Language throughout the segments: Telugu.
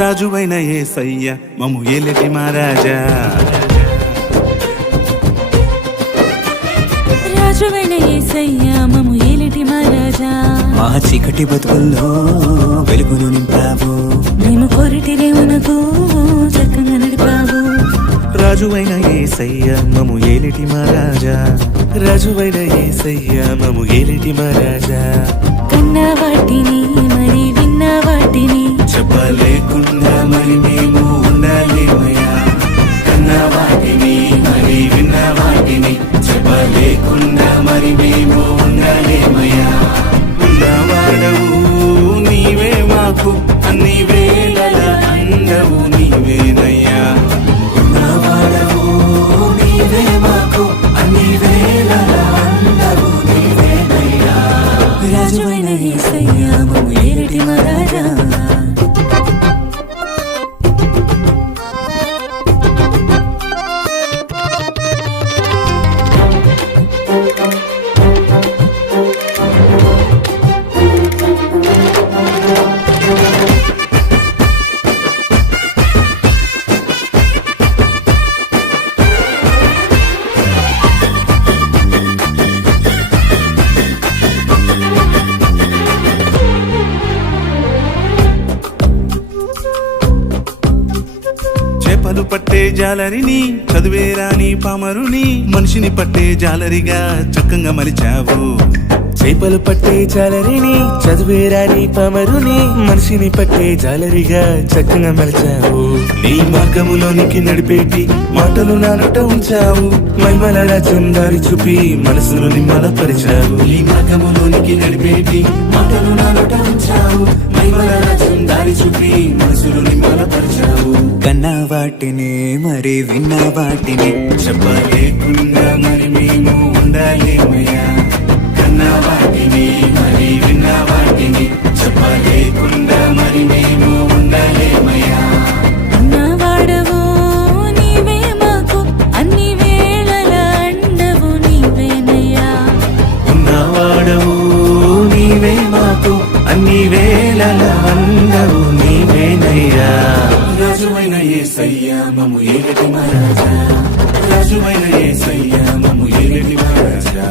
రాజువైన యేసయ్య మమ్ము ఏలటి మహారాజా, రాజువైన యేసయ్య మమ్ము ఏలటి మహారాజా. మా చీకటి బతుకుల్లో వెలుగును నింపావు, మేము కోరిటి దేవునకు చక్కగా నడిపావు. రాజువైన యేసయ్య మమ్ము ఏలటి మహారాజా, రాజువైన యేసయ్య మమ్ము ఏలటి మహారాజా. కన్న వాటిని మరి విన్న వాటిని చెప్పలేకుండా మరి మేము ఉండాలేమయ్యా, కన్న వాటిని మరి విన్న వాటిని చెప్పలేకుండా మరి మేము ఉండాలేమయ్యా. ఉన్నవాడవు నీవే మాకు అన్ని వేళల అండవు నీవేనయ్యా, ఉన్నవాడవు నీవే మాకు అన్ని వేళల అండవు నీవేనయ్యా. రాజువైన యేసయ్య మమ్ము ఏలటి మహారాజా. చేపలు పట్టే జాలరిని, చదువేరాని పామరుని మనిషిని పట్టే జాలరిగా చక్కగా మలిచావు. చేపలు పట్టే జాలరిని, చదువేరాని పామరుని మనిషిని పట్టే జాలరిగా చక్కగా మలిచావు. నీ మార్గములోనికి నడిపేటి మాటలు నానట ఉంచావు, మహిమల రాజ్యం దారి చూపి మనసును నిమ్మలపరిచావు. నీ మార్గములోనికి నడిపేటి మాటలు నానట ఉంచావు, మహిమల రాజ్యం దారి చూపి మనసులు నిమ్మలపరిచావు. కన్న వాటిని మరి విన్న వాటిని చెప్పలేకుండా మరి మేము ఉండాలేమయ్యా, కన్న వాటిని మరి విన్న వాటిని చెప్పలేకుండా మరి మేము ఉండాలేమయ్యా. ఉన్నవాడవు నీవే మాకు అన్ని వేళల అండవు నీవేనయ్యా, ఉన్నవాడవు నీవే మాకు అన్ని వేళల అండవు నీవేనయ్యా. రాజువైన యేసయ్య మమ్ము ఏలటి మహారాజా, రాజువైన యేసయ్య మమ్ము ఏలటి మహారాజా.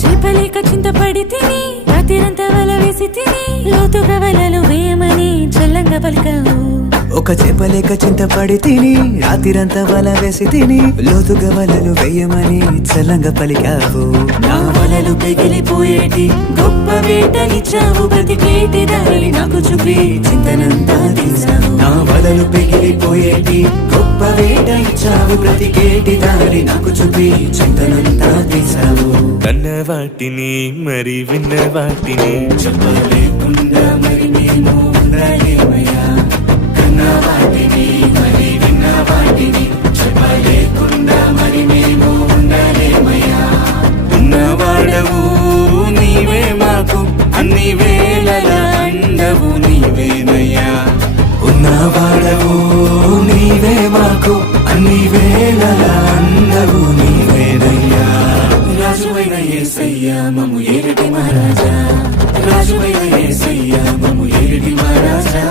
చేపలేక చింతపడి తిని రాత్రిరంతా వల వేసి తిని లోతుగా వలలు వేయమని చల్లంగా పలికావు. ఒక చేపలేక చింతపడి తిని రాత్రిరంతా వల వేసి తిని లోతుగా వలలు వేయమని చల్లంగా పలికావు. నా వలలు పెగిలిపోయేటి గొప్ప వేటనిచ్చావు, బ్రతికేటి దారి నాకు చూపి చింతనంతా తీసావు. నా వలలు పెగిలిపోయేటి గొప్ప వేట ఇచ్చావు, బ్రతికేటి దారి నాకు చూపి చింతనంతా తీసావు. కన్న వాటిని మరి విన్న వాటిని చెప్పలేకుండా మరి మేము ఉండాలేమయ్యా, కన్న వాటిని మరి విన్న వాటిని చెప్పలేకుండా మరి మేము ఉండాలేమయ్యా. ఉన్నవాడవు నీవే మాకు అన్ని వేళల అండవు నీవేనయ్యా, ఉన్నవాడవు నీవే మాకు అన్ని వేళల అండవు నీవేనయ్యా. రాజువైన యేసయ్య మమ్ము ఏలటి మహారాజా, రాజువైన యేసయ్య మమ్ము ఏలటి మహారాజా.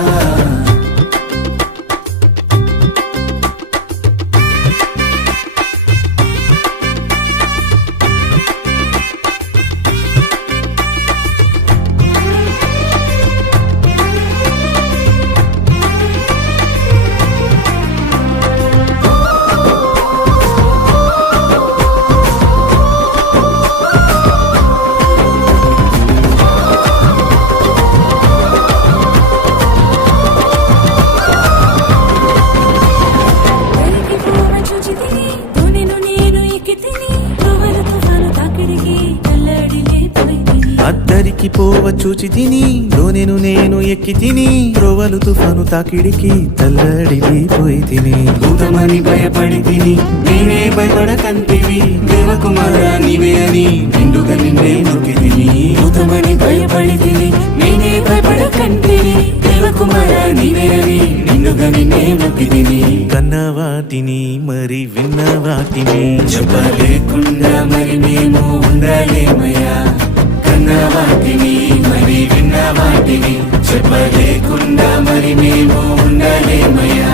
చూచి తిని తోనెను నేను ఎక్కి తిని తువ్వలు తుఫాను తాకిడికి తల్లడి లేపోయి తిని అద్దరికి పోవ చూచి తిని దోనెను నేను ఎక్కి తిని త్రోవలు తుఫాను తాకిడికి తల్లడిపోయి తిని భూతమని భయపడి తిని నేనే భయపడకంటివి దేవకుమార నీవే అని నిండుగా నిన్నే నొక్కి తిని భూతమని భయపడి తిని నేనే భయపడకంటివి దేవకుమార నీవే అని నిండుగా నిన్నే నొక్కి తిని కన్న వాటిని మరి విన్న వాటిని చెప్పలేకుండా మరి మేము ఉండలేమయ్యా కన్న వాటిని మరి విన్న వాటిని చెప్పలేకుండా మరి మేము ఉండలేమయ్యా